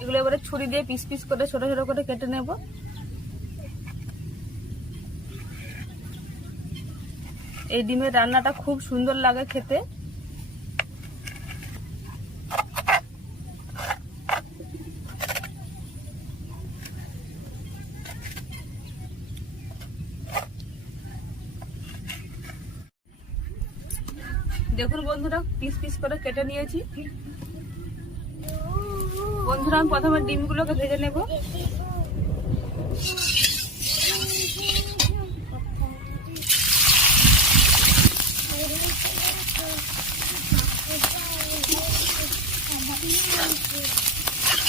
এগুলো এবারে ছুরি দিয়ে পিস পিস করে ছোট ছোট করে কেটে নেব। এই ডিমের রান্নাটা খুব সুন্দর লাগে খেতে। দেখুন বন্ধুরা, পিস পিস করে কেটে নিয়েছি। বন্ধুরা, আমি প্রথমে ডিমগুলোকে ভেজে নেব।